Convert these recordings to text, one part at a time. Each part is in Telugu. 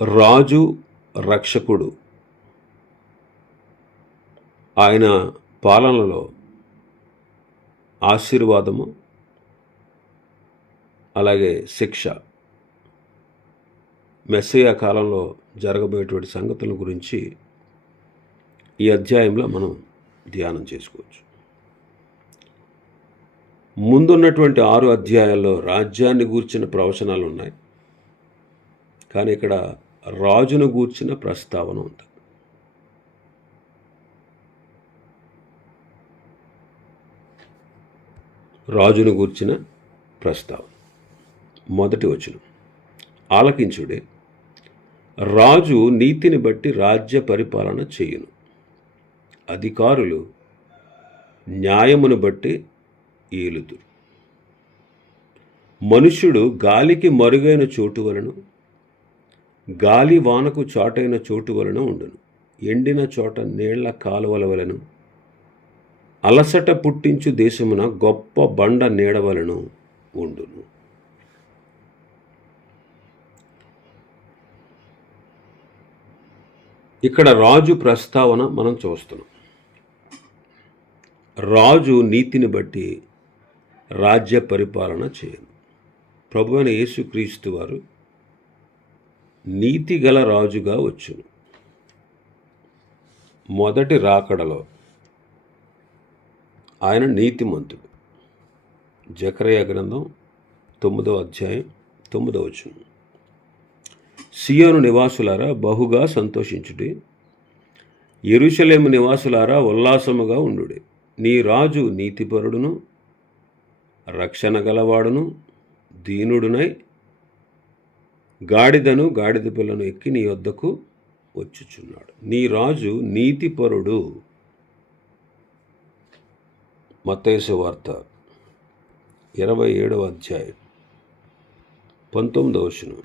రాజు రక్షకుడు. ఆయన పాలనలో ఆశీర్వాదము అలాగే శిక్ష. మెస్సయ కాలంలో జరగబోయేటువంటి సంగతుల గురించి ఈ అధ్యాయంలో మనం ధ్యానం చేసుకోవచ్చు. ముందున్నటువంటి ఆరు అధ్యాయాల్లో రాజ్యాన్ని గూర్చిన ప్రవచనాలు ఉన్నాయి కానీ ఇక్కడ రాజును గూర్చిన ప్రస్తావన ఉంది. రాజును గూర్చిన ప్రస్తావన. మొదటి వచనం. ఆలకించుడే రాజు నీతిని బట్టి రాజ్య పరిపాలన చేయును. అధికారులు న్యాయమును బట్టి ఏలుదురు. మనుష్యుడు గాలికి మరుగైన చోటు వలను గాలి వానకు చాటైన చోటు వలన ఉండును. ఎండిన చోట నీళ్ళ కాలువల వలన. అలసట పుట్టించు దేశమున గొప్ప బండ నీడవలను ఉండును. ఇక్కడ రాజు ప్రస్తావన మనం చూస్తున్నాం. రాజు నీతిని బట్టి రాజ్య పరిపాలన చేయను. ప్రభు అయిన యేసుక్రీస్తు వారు నీతి గల రాజుగా వచ్చును. మొదటి రాకడలో ఆయన నీతిమంతుడు. జకరయ గ్రంథం తొమ్మిదవ అధ్యాయం తొమ్మిదవ వచనం. సియోను నివాసులారా బహుగా సంతోషించుడి. ఎరుషలేము నివాసులారా ఉల్లాసముగా ఉండుడి. నీ రాజు నీతిపరుడును రక్షణ గలవాడును దీనుడునై గాడిదను గాడిద పిల్లను ఎక్కి నీ వద్దకు వచ్చుచున్నాడు. నీ రాజు నీతిపరుడు. మత్తేసు వార్త ఇరవై ఏడవ అధ్యాయం పంతొమ్మిదవ వచనం.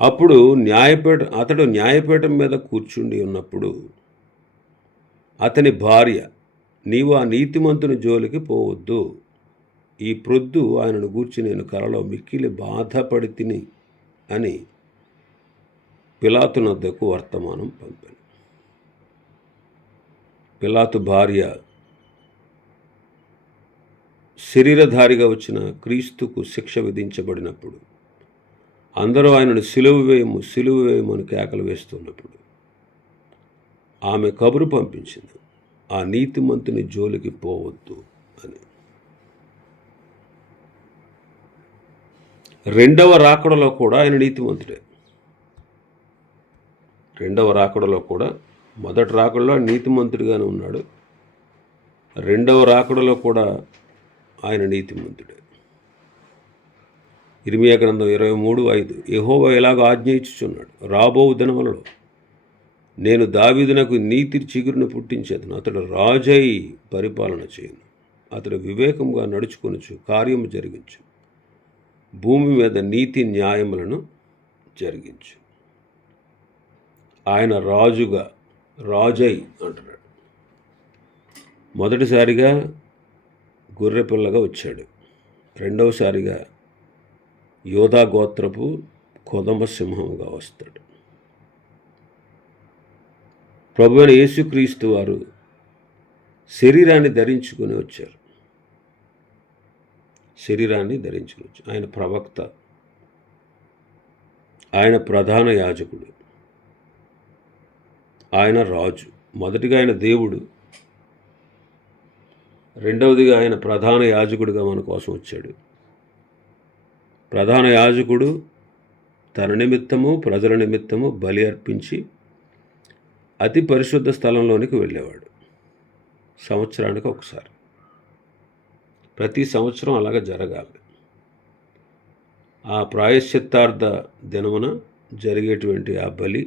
అప్పుడు న్యాయపీఠ అతడు న్యాయపీఠం మీద కూర్చుండి ఉన్నప్పుడు అతని భార్య నీవు ఆ నీతిమంతుని జోలికి పోవద్దు. ఈ ప్రొద్దు ఆయనను గూర్చి నేను కలలో మిక్కిలి బాధపడి తిని అని పిలాతునొద్దకు వర్తమానం పంపాను. పిలాతు భార్య శరీరధారిగా వచ్చిన క్రీస్తుకు శిక్ష విధించబడినప్పుడు అందరూ ఆయనను సిలువ వేయము సిలువ వేయము అని కేకలు వేస్తున్నప్పుడు ఆమె కబురు పంపించింది ఆ నీతిమంతుని జోలికి పోవద్దు అని. రెండవ రాకడలో కూడా ఆయన నీతివంతుడే రెండవ రాకడలో కూడా మొదటి రాకడలో నీతిమంతుడిగానే ఉన్నాడు. రెండవ రాకడలో కూడా ఆయన నీతిమంతుడే. ఇరిమియా గ్రంథం ఇరవై మూడు ఐదు యహోవ ఎలాగ ఆజ్ఞ ఇచ్చుచున్నాడు రాబో దినములలో నేను దావీదునకు నీతి చిగురును పుట్టించేదను. అతడు రాజై పరిపాలన చేయను. అతడు వివేకంగా నడుచుకొనుచు కార్యము జరిగించు. భూమి మీద నీతి న్యాయములను జరిగించు. ఆయన రాజుగా రాజై అంటున్నాడు. మొదటిసారిగా గొర్రెపిల్లగా వచ్చాడు. రెండవసారిగా యోధా గోత్రపు కొదమ సింహముగా వస్తాడు. ప్రభు అయిన యేసుక్రీస్తు వారు శరీరాన్ని ధరించుకుని వచ్చారు. శరీరాన్ని ధరించుకోవచ్చు ఆయన ప్రవక్త. ఆయన ప్రధాన యాజకుడు. ఆయన రాజు. మొదటిగా ఆయన దేవుడు. రెండవదిగా ఆయన ప్రధాన యాజకుడిగా మన కోసం వచ్చాడు. ప్రధాన యాజకుడు తన నిమిత్తము ప్రజల నిమిత్తము బలి అర్పించి అతి పరిశుద్ధ స్థలంలోనికి వెళ్ళేవాడు. సంవత్సరానికి ఒకసారి. ప్రతి సంవత్సరం అలాగ జరగాలి. ఆ ప్రాయశ్చిత్తార్థ దినమున జరిగేటువంటి ఆ బలి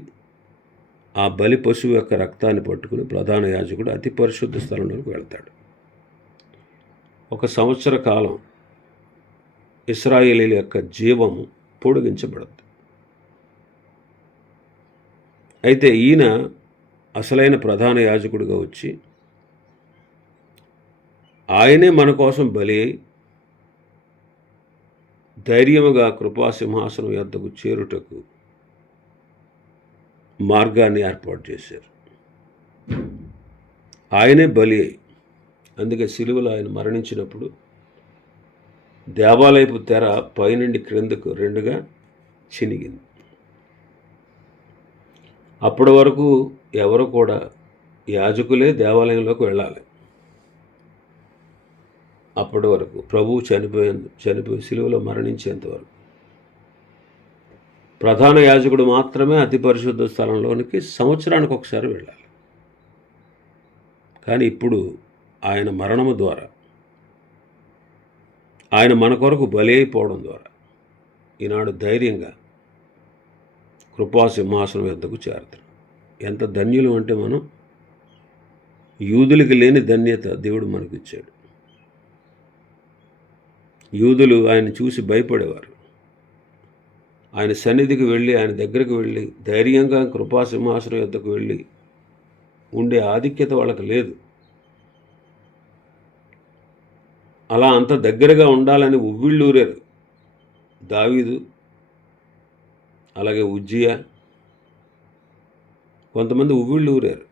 ఆ బలి పశువు యొక్క రక్తాన్ని పట్టుకుని ప్రధాన యాజకుడు అతి పరిశుద్ధ స్థలంలోకి వెళ్తాడు. ఒక సంవత్సర కాలం ఇస్రాయేలీల యొక్క జీవము పొడిగించబడద్దు అయితే ఈయన అసలైన ప్రధాన యాజకుడిగా వచ్చి ఆయనే మన కోసం బలి అయి ధైర్యముగా కృపాసింహాసనం యొద్దకు చేరుటకు మార్గాన్ని ఏర్పాటు చేశారు. ఆయనే బలి అయి అందుకే సిలువలో ఆయన మరణించినప్పుడు దేవాలయపు తెర పైనుండి క్రిందకు రెండుగా చినిగింది. అప్పటి వరకు ఎవరు కూడా యాజకులే దేవాలయంలోకి వెళ్ళాలి. అప్పటి వరకు. ప్రభువు చనిపోయే చనిపోయి సిలువలో మరణించేంత వరకు. ప్రధాన యాజకుడు మాత్రమే అతి పరిశుద్ధ స్థలంలోనికి సంవత్సరానికి ఒకసారి వెళ్ళాలి. కానీ ఇప్పుడు ఆయన మరణము ద్వారా ఆయన మన కొరకు బలి అయిపోవడం ద్వారా ఈనాడు ధైర్యంగా కృపా సింహాసనం వద్దకు చేరుతాడు. ఎంత ధన్యులు అంటే మనం యూదులకి లేని ధన్యత దేవుడు మనకు ఇచ్చాడు యూదులు ఆయన చూసి భయపడేవారు. ఆయన సన్నిధికి వెళ్ళి ఆయన దగ్గరకు వెళ్ళి ధైర్యంగా కృపా సింహాసనం వెళ్ళి ఉండే ఆధిక్యత వాళ్ళకి లేదు. అలా అంత దగ్గరగా ఉండాలని ఉవ్విళ్ళూరారు. దావీదు అలాగే ఉజ్జియా కొంతమంది ఉవ్విళ్ళు ఊరారు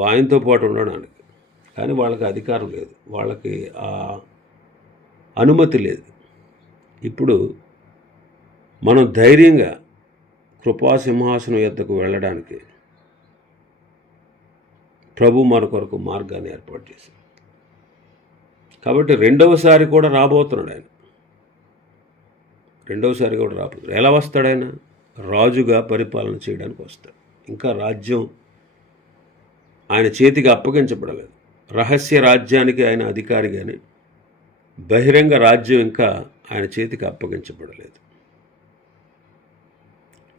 ఆయనతో పాటు ఉండడానికి కానీ వాళ్ళకి అధికారం లేదు. వాళ్ళకి ఆ అనుమతి లేదు. ఇప్పుడు మనం ధైర్యంగా కృపాసింహాసనం యొద్దకు వెళ్ళడానికి ప్రభు మన కొరకు మార్గాన్ని ఏర్పాటు చేశారు కాబట్టి రెండవసారి కూడా రాబోతున్నాడు ఆయన. రెండవసారి కూడా రాబోతున్నాడు. ఎలా వస్తాడు ఆయన? రాజుగా పరిపాలన చేయడానికి వస్తాడు. ఇంకా రాజ్యం ఆయన చేతికి అప్పగించబడలేదు. రహస్య రాజ్యానికి ఆయన అధికారి కానీ బహిరంగ రాజ్యం ఇంకా ఆయన చేతికి అప్పగించబడలేదు.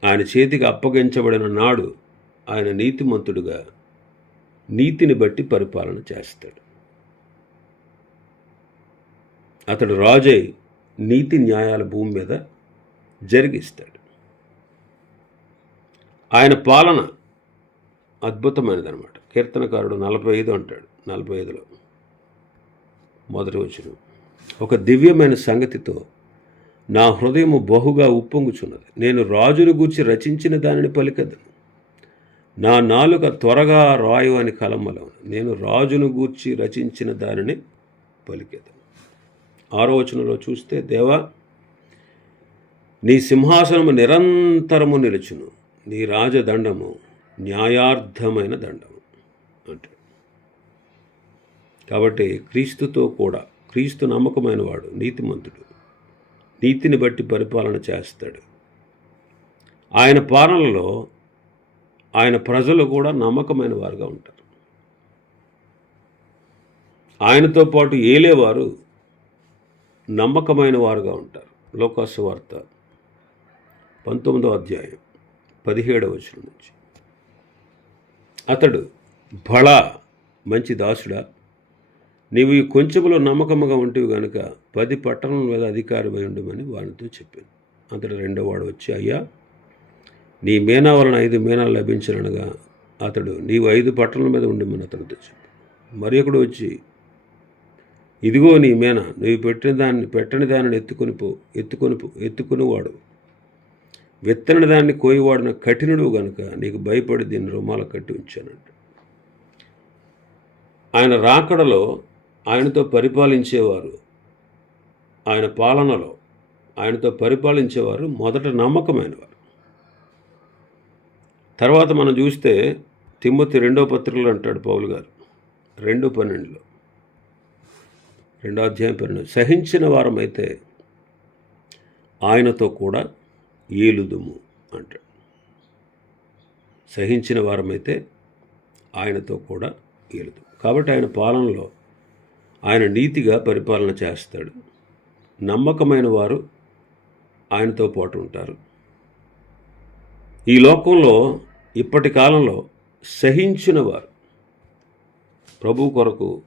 ఆయన చేతికి అప్పగించబడిన నాడు ఆయన నీతిమంతుడుగా నీతిని బట్టి పరిపాలన చేస్తాడు. అతడు రాజై నీతి న్యాయాల భూమి మీద జరిగిస్తాడు. ఆయన పాలన అద్భుతమైనదనమాట కీర్తనకారుడు నలభై ఐదు అంటాడు నలభై ఐదులో మొదటి వచ్చిన ఒక దివ్యమైన సంగతితో నా హృదయము బహుగా ఉప్పొంగుచున్నది. నేను రాజును గూర్చి రచించిన దానిని పలికదను. నా నాలుక త్వరగా రాయు అని కలమ్మలో నేను రాజును గూర్చి రచించిన దానిని పలికేదను. ఆరోచనలో చూస్తే దేవా నీ సింహాసనము నిరంతరము నిలుచును. నీ రాజదండము న్యాయార్థమైన దండం అంటే. కాబట్టి క్రీస్తుతో కూడా క్రీస్తు నమ్మకమైన వాడు నీతిమంతుడు నీతిని బట్టి పరిపాలన చేస్తాడు. ఆయన పాలనలో ఆయన ప్రజలు కూడా నమ్మకమైన వారుగా ఉంటారు. ఆయనతో పాటు ఏలేవారు నమ్మకమైన వారుగా ఉంటారు. లోకాసు వార్త పంతొమ్మిదో అధ్యాయం పదిహేడవ వచనం నుంచి. అతడు బళ మంచి దాసుడా నీవు ఈ కొంచెములో నమ్మకముగా ఉంటివి గనుక పది పట్టణం మీద అధికారమై ఉండమని వానితో చెప్పాను. అతడు రెండో వాడు వచ్చి అయ్యా నీ మేనా వలన ఐదు మేనాలు లభించనగా అతడు నీవు ఐదు పట్టణం మీద ఉండమని అతనితో చెప్పాడు మరి ఒకడు వచ్చి ఇదిగో నీ మేన నువ్వు పెట్టిన దాన్ని పెట్టని దానిని ఎత్తుకొని పో ఎత్తుకొని పో ఎత్తుకునేవాడు విత్తన దాన్ని కోయివాడిన కఠినుడు గనుక నీకు భయపడి దీన్ని రుమాల కట్టి ఉంచానంట. ఆయన రాకడలో ఆయనతో పరిపాలించేవారు ఆయన పాలనలో ఆయనతో పరిపాలించేవారు మొదట నమ్మకమైనవారు. తర్వాత మనం చూస్తే తిమ్మతి రెండో పత్రికలు అంటాడు పౌలు గారు రెండు పన్నెండులో. రెండో అధ్యాయం పన్నెండు. సహించిన వారమైతే ఆయనతో కూడా ఏలుదుము అంటాడు. సహించిన వారమైతే ఆయనతో కూడా ఏలుదు కాబట్టి ఆయన పాలనలో ఆయన నీతిగా పరిపాలన చేస్తాడు. నమ్మకమైన వారు ఆయనతో పాటు ఉంటారు. ఈ లోకంలో ఇప్పటి కాలంలో సహించిన వారు ప్రభు కొరకు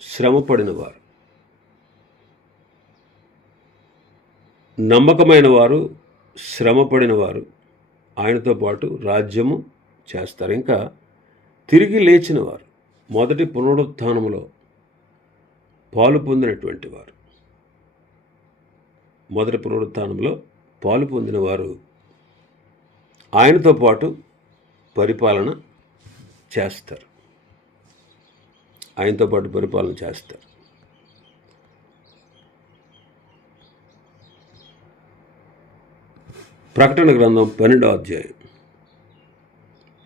శ్రమపడిన వారు నమ్మకమైన వారు శ్రమపడిన వారు ఆయనతో పాటు రాజ్యము చేస్తారు. ఇంకా తిరిగి లేచిన వారు మొదటి పునరుత్నంలో పాలు పొందినటువంటి వారు. మొదటి పునరుత్నంలో పాలు పొందిన వారు ఆయనతో పాటు పరిపాలన చేస్తారు. ఆయనతో పాటు పరిపాలన చేస్తారు. ప్రకటన గ్రంథం పన్నెండో అధ్యాయం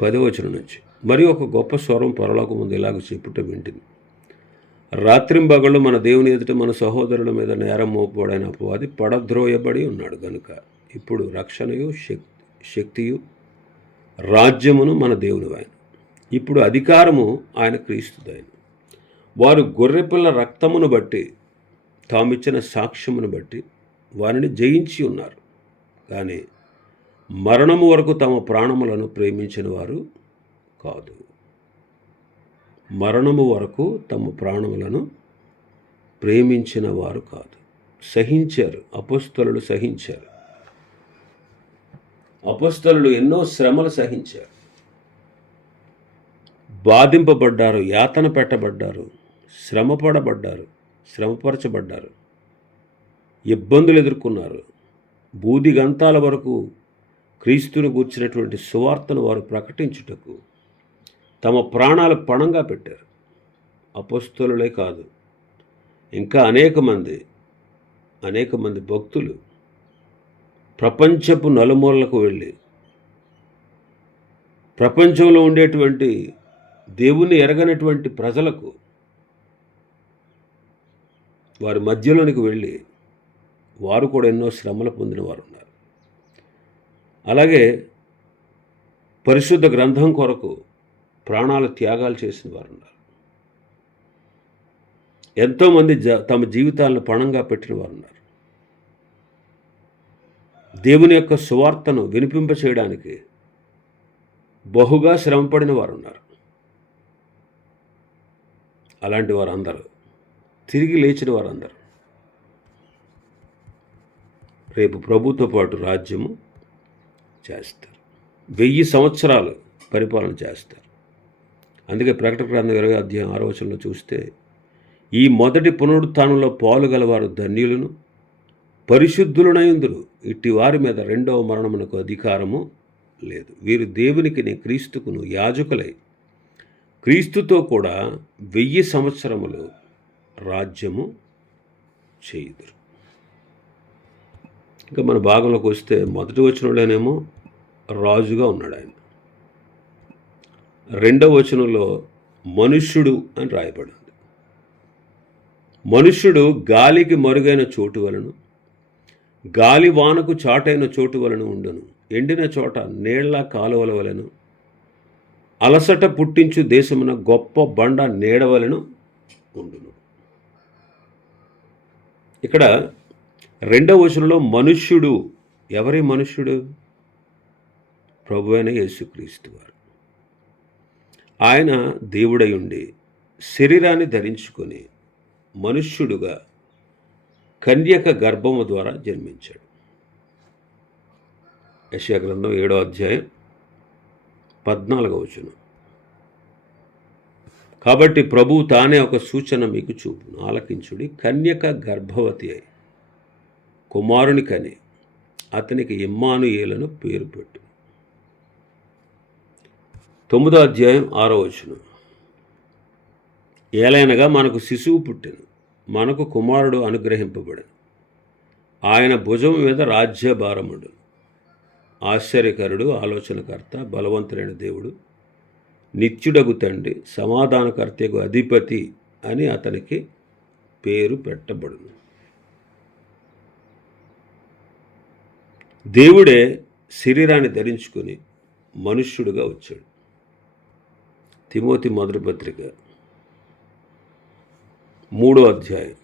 పదవచనం నుంచి. మరి ఒక గొప్ప స్వరం పరలోకం ముందు ఇలాగ చెప్పుట వింటింది రాత్రింబగళ్ళు మన దేవుని ఎదుట మన సహోదరుల మీద నేరం మోపబడిన అపవాది పడద్రోయబడి ఉన్నాడు. కనుక ఇప్పుడు రక్షణయు శక్తి శక్తియు రాజ్యమును మన దేవుని ఆయన ఇప్పుడు అధికారము ఆయన క్రీస్తుదైన వారు గొర్రెపిల్ల రక్తమును బట్టి తామిచ్చిన సాక్ష్యమును బట్టి వారిని జయించి ఉన్నారు. కానీ మరణము వరకు తమ ప్రాణములను ప్రేమించిన వారు కాదు. మరణము వరకు తమ ప్రాణములను ప్రేమించిన వారు కాదు. సహించారు. అపస్తులు సహించారు. అపస్తులు ఎన్నో శ్రమలు సహించారు. బాధింపబడ్డారు యాతన పెట్టబడ్డారు శ్రమపడబడ్డారు శ్రమపరచబడ్డారు ఇబ్బందులు ఎదుర్కొన్నారు. బూది గంతాల వరకు క్రీస్తును గూర్చినటువంటి సువార్తను వారు ప్రకటించుటకు తమ ప్రాణాలు పణంగా పెట్టారు. అపస్తులే కాదు ఇంకా అనేక మంది అనేక మంది భక్తులు ప్రపంచపు నలుమూలలకు వెళ్ళి ప్రపంచంలో ఉండేటువంటి దేవుణ్ణి ఎరగనటువంటి ప్రజలకు వారి మధ్యలోనికి వెళ్ళి వారు కూడా ఎన్నో శ్రమలు పొందిన వారు ఉన్నారు. అలాగే పరిశుద్ధ గ్రంథం కొరకు ప్రాణాల త్యాగాలు చేసిన వారు ఉన్నారు. ఎంతోమంది జ తమ జీవితాలను పణంగా పెట్టిన వారు ఉన్నారు. దేవుని యొక్క సువార్తను వినిపింప చేయడానికి బహుగా శ్రమపడిన వారు ఉన్నారు. అలాంటి వారందరూ తిరిగి లేచిన వారందరూ. రేపు ప్రభుతో పాటు రాజ్యము చేస్తారు. వెయ్యి సంవత్సరాలు పరిపాలన చేస్తారు. అందుకే ప్రకటన గ్రంథం ఇరవై అధ్యాయం ఆలోచనలో చూస్తే ఈ మొదటి పునరుత్థానంలో పాలుగలవారు ధన్యులను పరిశుద్ధులనైందురు ఇట్టి వారి మీద రెండవ మరణమునకు అధికారము లేదు. వీరు దేవునికి క్రీస్తుకును యాజకులై క్రీస్తుతో కూడా వెయ్యి సంవత్సరములు రాజ్యము చేయుదురు. ఇంకా మన భాగంలోకి వస్తే మొదటి వచనంలోనేమో రాజుగా ఉన్నాడు ఆయన. రెండవ వచనంలో మనుష్యుడు అని రాయబడింది. మనుష్యుడు గాలికి మరుగైన చోటు వలను గాలి వానకు చాటైన చోటు వలన ఉండును. ఎండిన చోట నీళ్ళ కాలువల వలెను అలసట పుట్టించు దేశమున గొప్ప బండ నీడవలను ఉండును. ఇక్కడ రెండవ వచనంలో మనుష్యుడు ఎవరి మనుష్యుడు? ప్రభు అయిన యేసుక్రీస్తు వారు. ఆయన దేవుడై ఉండి శరీరాన్ని ధరించుకొని మనుష్యుడుగా కన్యక గర్భము ద్వారా జన్మించాడు. యశా గ్రంథం ఏడో అధ్యాయం పద్నాలుగవ వచనం. కాబట్టి ప్రభు తానే ఒక సూచన మీకు చూపును. ఆలకించుడి కన్యక గర్భవతి అయి కుమారుని కని అతనికి ఇమ్మానుయేలను పేరు పెట్టు. తొమ్మిదో అధ్యాయం ఆరో వచనం. ఏలైనగా మనకు శిశువు పుట్టెను. మనకు కుమారుడు అనుగ్రహింపబడను. ఆయన భుజం మీద రాజ్యభారముడు ఆశ్చర్యకరుడు ఆలోచనకర్త బలవంతుడైన దేవుడు నిత్యుడగు తండ్రి సమాధానకర్తకు అధిపతి అని అతనికి పేరు పెట్టబడును. దేవుడే శరీరాన్ని ధరించుకొని మనుష్యుడుగా వచ్చాడు. తిమోతి మొదటి పత్రిక. మూడో అధ్యాయం.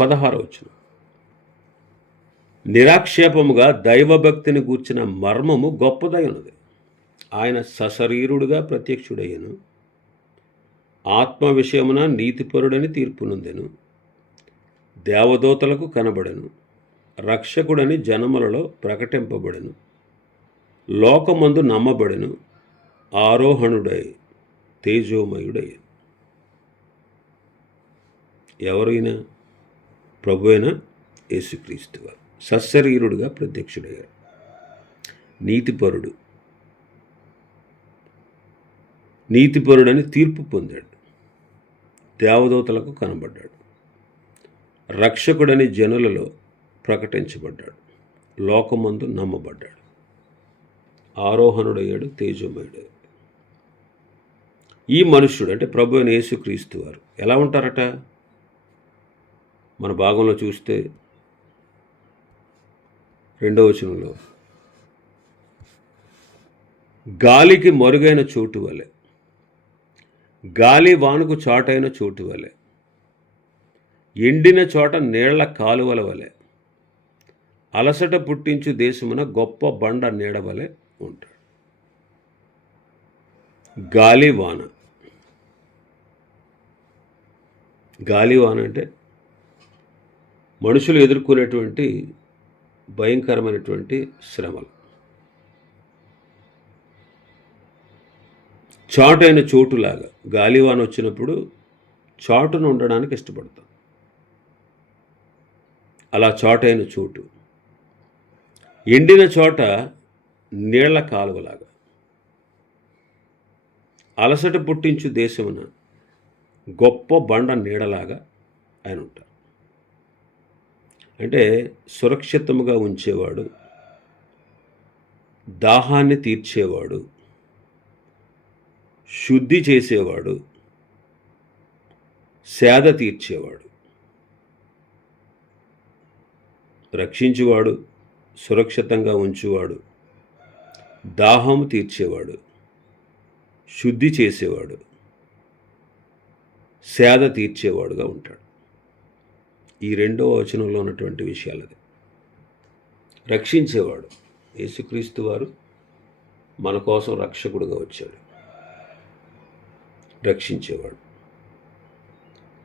పదహారో వచ్చిన నిరాక్షేపముగా దైవభక్తిని గూర్చిన మర్మము గొప్పదై ఉన్నది ఆయన సశరీరుడుగా ప్రత్యక్షుడయ్యను. ఆత్మ విషయమున నీతిపరుడని తీర్పునందెను. దేవదూతలకు కనబడెను. రక్షకుడని జనములలో ప్రకటింపబడెను. లోకమందు నమ్మబడెను. ఆరోహణుడై తేజోమయుడై. ఎవరైనా ప్రభు అయిన యేసుక్రీస్తు వారు. సశరీరుడుగా ప్రత్యక్షుడయ్యారు. నీతిపరుడు. నీతిపరుడని తీర్పు పొందాడు. దేవదూతలకు కనబడ్డాడు. రక్షకుడని జనులలో ప్రకటించబడ్డాడు. లోకమందు నమ్మబడ్డాడు. ఆరోహణుడయ్యాడు తేజోమయుడు ఈ మనుష్యుడు అంటే ప్రభు అయిన యేసుక్రీస్తు వారు ఎలా ఉంటారట? మన భాగంలో చూస్తే రెండవ వచనంలో గాలికి మరుగైన చోటు వలె గాలి వానకు చాటైన చోటు వలె ఎండిన చోట నీళ్ళ కాలువల వలె అలసట పుట్టించు దేశమున గొప్ప బండ నీడ వలె ఉంటాడు. గాలి వాన. గాలి వాన అంటే మనుషులు ఎదుర్కొనేటువంటి భయంకరమైనటువంటి శ్రమలు. చాటైన చోటులాగా గాలివాన వచ్చినప్పుడు చాటును ఉండడానికి ఇష్టపడతాం. అలా చాటైన చోటు. ఎండిన చోట నీళ్ళ కాలువలాగా. అలసట పుట్టించు దేశమున గొప్ప బండ నీడలాగా ఆయన ఉంటారు. అంటే సురక్షితముగా ఉంచేవాడు దాహాన్ని తీర్చేవాడు శుద్ధి చేసేవాడు సేద తీర్చేవాడు రక్షించువాడు సురక్షితంగా ఉంచువాడు దాహం తీర్చేవాడు శుద్ధి చేసేవాడు సేద తీర్చేవాడుగా ఉంటాడు. ఈ రెండో వచనంలో ఉన్నటువంటి విషయాలు అది. రక్షించేవాడు. యేసుక్రీస్తు వారు మన కోసం రక్షకుడుగా వచ్చాడు. రక్షించేవాడు.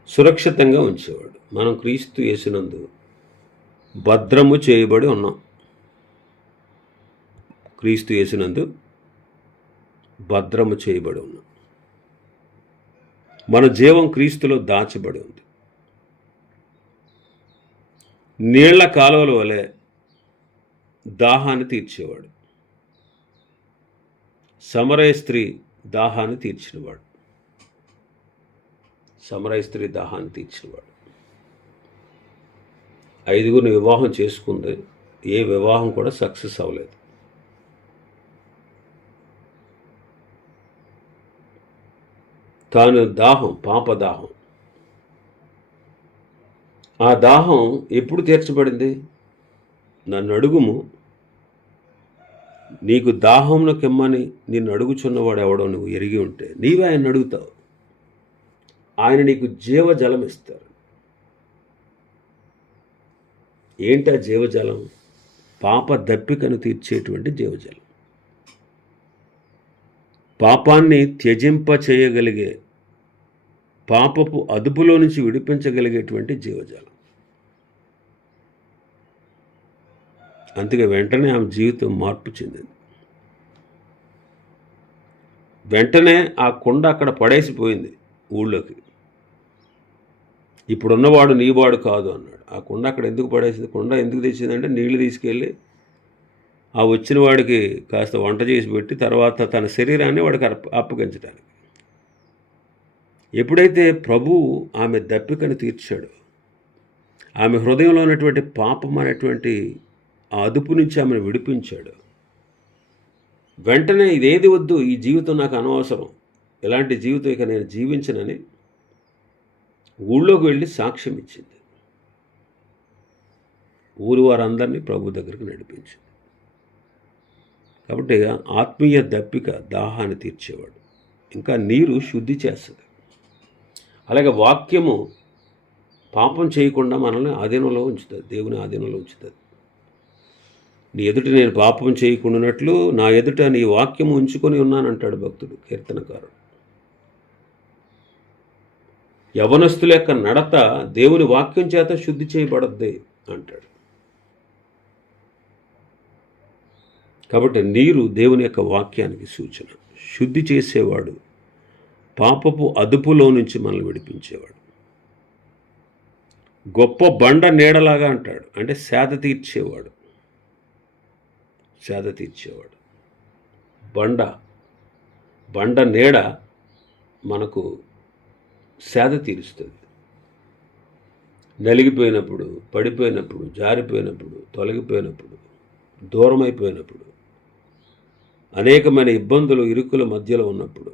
సురక్షితంగా ఉంచేవాడు. మనం క్రీస్తు యేసునందు భద్రము చేయబడి ఉన్నాం. క్రీస్తు యేసునందు భద్రము చేయబడి ఉన్నాం. మన జీవం క్రీస్తులో దాచబడి ఉంది. నీళ్ళ కాలువల వలె దాహాన్ని తీర్చేవాడు. సమరయ స్త్రీ దాహాన్ని తీర్చినవాడు. సమరయ స్త్రీ దాహాన్ని తీర్చినవాడు. ఐదుగురిని వివాహం చేసుకుంది ఏ వివాహం కూడా సక్సెస్ అవ్వలేదు. తాను దాహం పాప దాహం. ఆ దాహం ఎప్పుడు తీర్చబడింది? నన్ను అడుగుము. నీకు దాహంను కిమ్మని నిన్ను అడుగుచున్నవాడు ఎవడో నువ్వు ఎరిగి ఉంటే నీవే ఆయన అడుగుతావు. ఆయన నీకు జీవజలం ఇస్తారు. ఏంటి ఆ జీవజలం? పాప దప్పికను తీర్చేటువంటి జీవజలం. పాపాన్ని త్యజింప చేయగలిగే పాపపు అదుపులో నుంచి విడిపించగలిగేటువంటి జీవజాలం. అందుకే వెంటనే ఆమె జీవితం మార్పు చెందింది. వెంటనే ఆ కుండ అక్కడ పడేసిపోయింది ఊళ్ళోకి. ఇప్పుడున్నవాడు నీవాడు కాదు అన్నాడు. ఆ కుండ అక్కడ ఎందుకు పడేసింది? కుండ ఎందుకు తెచ్చిందంటే నీళ్ళు తీసుకెళ్ళి ఆ వచ్చిన వాడికి కాస్త వంట చేసి పెట్టి తర్వాత తన శరీరాన్ని వాడికి అప్ప అప్పగించడానికి ఎప్పుడైతే ప్రభు ఆమె దప్పికను తీర్చాడు ఆమె హృదయంలో ఉన్నటువంటి పాపం అనేటువంటి ఆ అదుపు నుంచి ఆమెను విడిపించాడు. వెంటనే ఇదేది వద్దు ఈ జీవితం నాకు అనవసరం ఇలాంటి జీవితం ఇక నేను జీవించనని ఊళ్ళోకి వెళ్ళి సాక్ష్యం ఇచ్చింది ఊరి వారందరినీ ప్రభు దగ్గరికి నడిపించింది. కాబట్టి ఆత్మీయ దప్పిక దాహాన్ని తీర్చేవాడు. ఇంకా నీరు శుద్ధి చేస్తుంది. అలాగే వాక్యము పాపం చేయకుండా మనల్ని ఆధీనంలో ఉంచుతుంది దేవుని ఆధీనంలో ఉంచుతుంది. నీ ఎదుట నేను పాపం చేయకుండానట్లు నా ఎదుట నీ వాక్యము ఉంచుకొని ఉన్నానంటాడు భక్తుడు కీర్తనకారుడు. యవనస్తుల యొక్క నడత దేవుని వాక్యం చేత శుద్ధి చేయబడద్ది అంటాడు. కాబట్టి నీరు దేవుని యొక్క వాక్యానికి సూచన. శుద్ధి చేసేవాడు పాపపు అదుపులో నుంచి మనల్ని విడిపించేవాడు. గొప్ప బండ నీడలాగా అంటాడు. అంటే సేద తీర్చేవాడు. సేద తీర్చేవాడు. బండ బండ నీడ మనకు సేద తీరుస్తుంది. నలిగిపోయినప్పుడు పడిపోయినప్పుడు జారిపోయినప్పుడు తొలగిపోయినప్పుడు దూరమైపోయినప్పుడు అనేకమైన ఇబ్బందులు ఇరుకుల మధ్యలో ఉన్నప్పుడు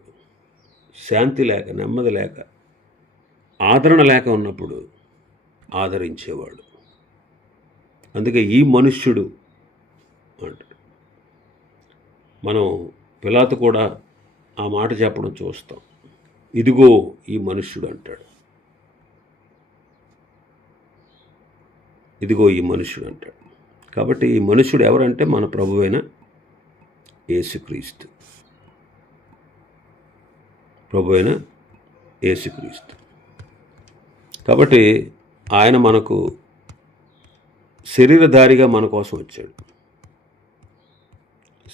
శాంతి లేక నెమ్మది లేక ఆదరణ లేక ఉన్నప్పుడు ఆదరించేవాడు. అందుకే ఈ మనుష్యుడు అంటాడు మనం పిలాతు కూడా ఆ మాట చెప్పడం చూస్తాం. ఇదిగో ఈ మనుష్యుడు అంటాడు. ఇదిగో ఈ మనుష్యుడు అంటాడు. కాబట్టి ఈ మనుష్యుడు ఎవరంటే మన ప్రభువైన ఏసుక్రీస్తు ప్రభు అయిన ఏసుక్రీస్తు కాబట్టి ఆయన మనకు శరీరధారిగా మన కోసం వచ్చాడు.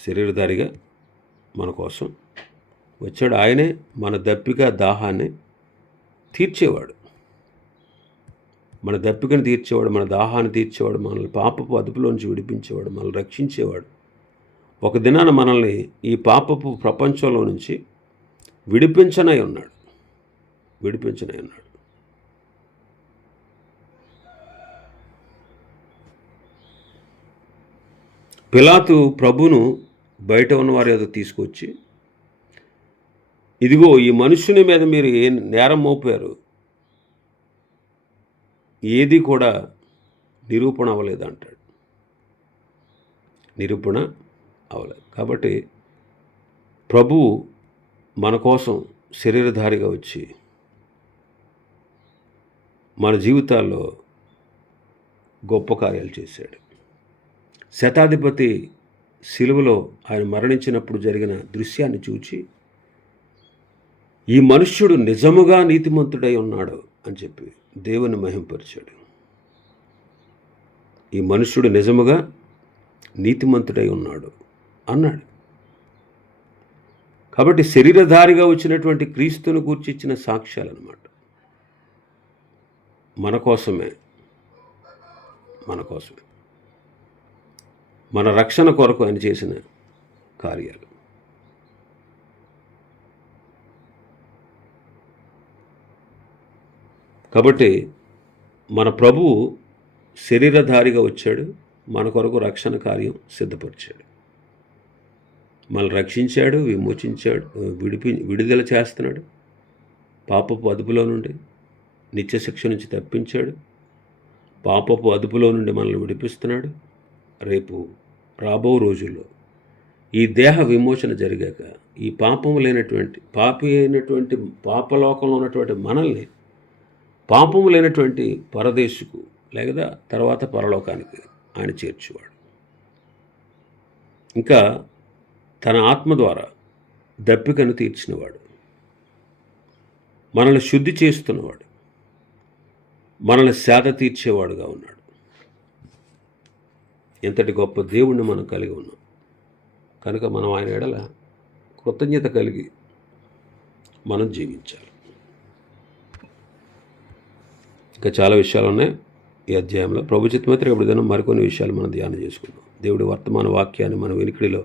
శరీరధారిగా మన కోసం వచ్చాడు. ఆయనే మన దప్పిక దాహాన్ని తీర్చేవాడు. మన దప్పికను తీర్చేవాడు మన దాహాన్ని తీర్చేవాడు మనల్ని పాపపు అదుపులోంచి విడిపించేవాడు మనల్ని రక్షించేవాడు. ఒక దినాన మనల్ని ఈ పాపపు ప్రపంచంలో నుంచి విడిపించనై ఉన్నాడు. విడిపించనై ఉన్నాడు. పిలాతు ప్రభును బయట ఉన్నవారి ఏదో తీసుకొచ్చి ఇదిగో ఈ మనుషుని మీద మీరు ఏ నేరం మోపారు? ఏది కూడా నిరూపణ అవ్వలేదు అంటాడు నిరూపణ అవలేదు కాబట్టి ప్రభువు మన కోసం శరీరధారిగా వచ్చి మన జీవితాల్లో గొప్ప కార్యాలు చేశాడు. శతాధిపతి శిలువలో ఆయన మరణించినప్పుడు జరిగిన దృశ్యాన్ని చూచి ఈ మనుష్యుడు నిజముగా నీతిమంతుడై ఉన్నాడు అని చెప్పి దేవుని మహింపరిచాడు. ఈ మనుష్యుడు నిజముగా నీతిమంతుడై ఉన్నాడు. అన్నాడు. కాబట్టి శరీరధారిగా వచ్చినటువంటి క్రీస్తును గూర్చి ఇచ్చిన సాక్ష్యాలు అన్నమాట మన కోసమే. మన కోసమే. మన రక్షణ కొరకు ఆయన చేసిన కార్యాలు. కాబట్టి మన ప్రభువు శరీరధారిగా వచ్చాడు. మన కొరకు రక్షణ కార్యం సిద్ధపరిచాడు. మళ్ళీ రక్షించాడు విమోచించాడు విడిపి విడుదల చేస్తున్నాడు. పాపపు అదుపులో నుండి నిత్యశిక్ష నుంచి తప్పించాడు. పాపపు అదుపులో నుండి మనల్ని విడిపిస్తున్నాడు. రేపు రాబో రోజుల్లో ఈ దేహ విమోచన జరిగాక ఈ పాపము లేనటువంటి పాపి అయినటువంటి పాపలోకంలో ఉన్నటువంటి మనల్ని పాపము లేనటువంటి పరదేశుకు లేదా తర్వాత పరలోకానికి ఆయన చేర్చేవాడు. ఇంకా తన ఆత్మ ద్వారా దప్పికను తీర్చినవాడు. మనల్ని శుద్ధి చేస్తున్నవాడు. మనల్ని సేద తీర్చేవాడుగా ఉన్నాడు. ఎంతటి గొప్ప దేవుణ్ణి మనం కలిగి ఉన్నాం. కనుక మనం ఆయన ఎడల కృతజ్ఞత కలిగి మనం జీవించాలి. ఇంకా చాలా విషయాలు ఉన్నాయి ఈ అధ్యాయంలో. ప్రభు చిత్తమైతే రేపు దినం మరికొన్ని విషయాలు మనం ధ్యానం చేసుకుందాం. దేవుడి వర్తమాన వాక్యాన్ని మన వెనుకడిలో